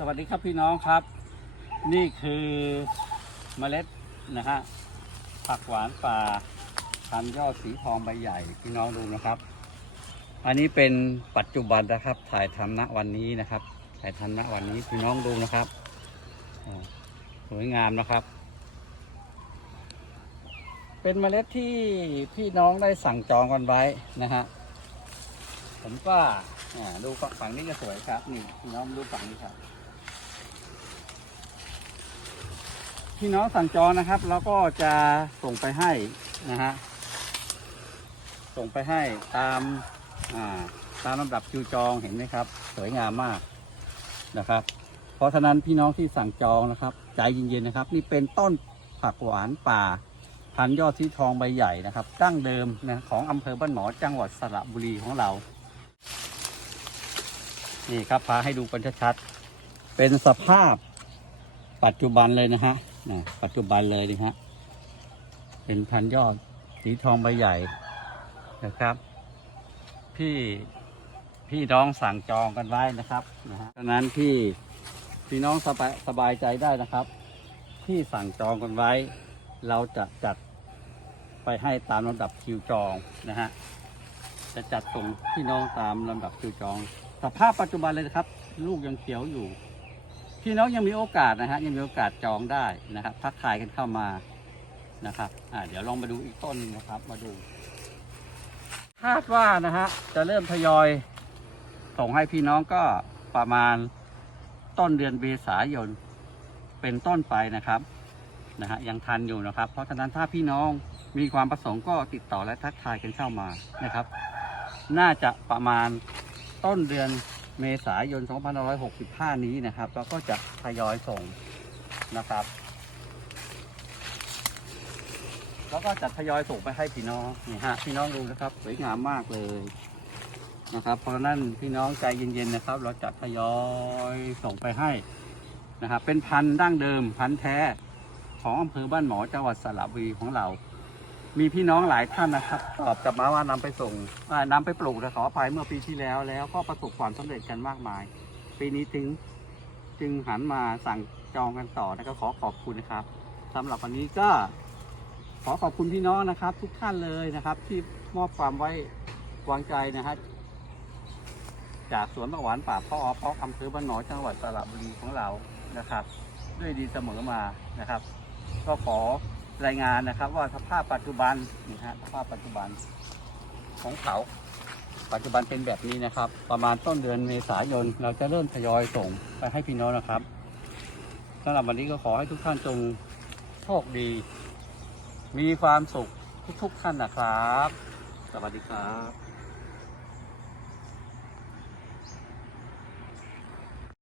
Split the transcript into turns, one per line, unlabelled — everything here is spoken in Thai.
สวัสดีครับพี่น้องครับ นี่คือเมล็ดนะฮะผักหวานป่าพันยอดสีทองใบใหญ่พี่น้องดูนะครับ อันนี้เป็นปัจจุบันนะครับ ถ่ายทำณวันนี้นะครับ ถ่ายทำณวันนี้พี่น้องดูนะครับสวยงามนะครับ เป็นเมล็ดที่พี่น้องได้สั่งจองกันไว้นะฮะผมก็อ่าดูฝั่งฝั่งนี้ก็สวยครับ นี่พี่น้องดูฝั่งนี้ครับ พี่น้องสั่งจองนะครับแล้วก็จะส่งไปให้นะฮะส่งไปให้ตามอ่าตามลำดับคิวจองเห็นไหมครับ สวยงามมากนะครับ เพราะฉะนั้นพี่น้องที่สั่งจองนะครับ ใจเย็นๆนะครับ นี่เป็นต้นผักหวานป่า พันยอดสีทองใบใหญ่นะครับตั้งเดิมนะของอำเภอบ้านหมอจังหวัดสระบุรีของเรา นี่ครับพาให้ดูกันชัดๆเป็นสภาพปัจจุบันเลยนะฮะ นะปัจจุบันเลยนะฮะเป็นพันยอดสีทองใบใหญ่นะครับ พี่พี่น้องสั่งจองกันไว้นะครับนะฮะดังนั้นพี่พี่น้องสบายสบายใจได้นะครับ ที่สั่งจองกันไว้ เราจะจัดไปให้ตามลำดับคิวจองนะฮะจะจัดส่งพี่น้องตามลำดับคิวจอง สภาพปัจจุบันเลยนะครับ ลูกยังเขียวอยู่ พี่น้องยังมีโอกาสนะฮะยังมีโอกาสจองได้นะครับทักทายกันเข้ามานะครับอ่าเดี๋ยวลองมาดูอีกต้นหนึงนะครับมาดูคาดว่านะฮะจะเริ่มทยอย ส่งให้พี่น้องก็ประมาณต้นเดือนเมษายนเป็นต้นไปนะครับนะฮะยังทันอยู่นะครับ เพราะฉะนั้นถ้าพี่น้องมีความประสงค์ก็ติดต่อและทักทายกันเข้ามานะครับ น่าจะประมาณต้นเดือน เมษายน 2565 นี้นะครับเราก็จะทยอยส่งนะครับ แล้วก็จะทยอยส่งไปให้พี่น้องนี่ฮะพี่น้องดูนะครับสวยงามมากเลยนะครับ เพราะนั้นพี่น้องใจเย็นๆนะครับ เราจะทยอยส่งไปให้นะครับ เป็นพันธุ์ดั้งเดิมพันธุ์แท้ของอำเภอบ้านหมอจังหวัดสระบุรีของเรา มีพี่น้องหลายท่านนะครับ ตอบกลับมาว่านำไปส่งอ่านำไปปลูกแต่ขออภัยเมื่อปีที่แล้วแล้วก็ประสบความสำเร็จกันมากมาย ปีนี้ถึงจึงหันมาสั่งจองกันต่อนะก็ขอขอบคุณนะครับสำหรับวันนี้ก็ขอขอบคุณพี่น้องนะครับ ทุกท่านเลยนะครับ ที่มอบความไว้วางใจนะฮะจากสวนประหวานป่าพ่ออพอกอำเภอบ้านหนอจังหวัดสระบุรีของเรานะครับ ด้วยดีเสมอมานะครับ ก็ขอ รายงานนะครับ ว่าสภาพปัจจุบันนะฮะสภาพปัจจุบันของเขา ปัจจุบันเป็นแบบนี้นะครับ ประมาณต้นเดือนเมษายนเราจะเริ่มทยอยส่งไปให้พี่น้องนะครับสำหรับวันนี้ก็ขอให้ทุกท่านจงโชคดี มีความสุขทุกๆท่านนะครับ สวัสดีครับ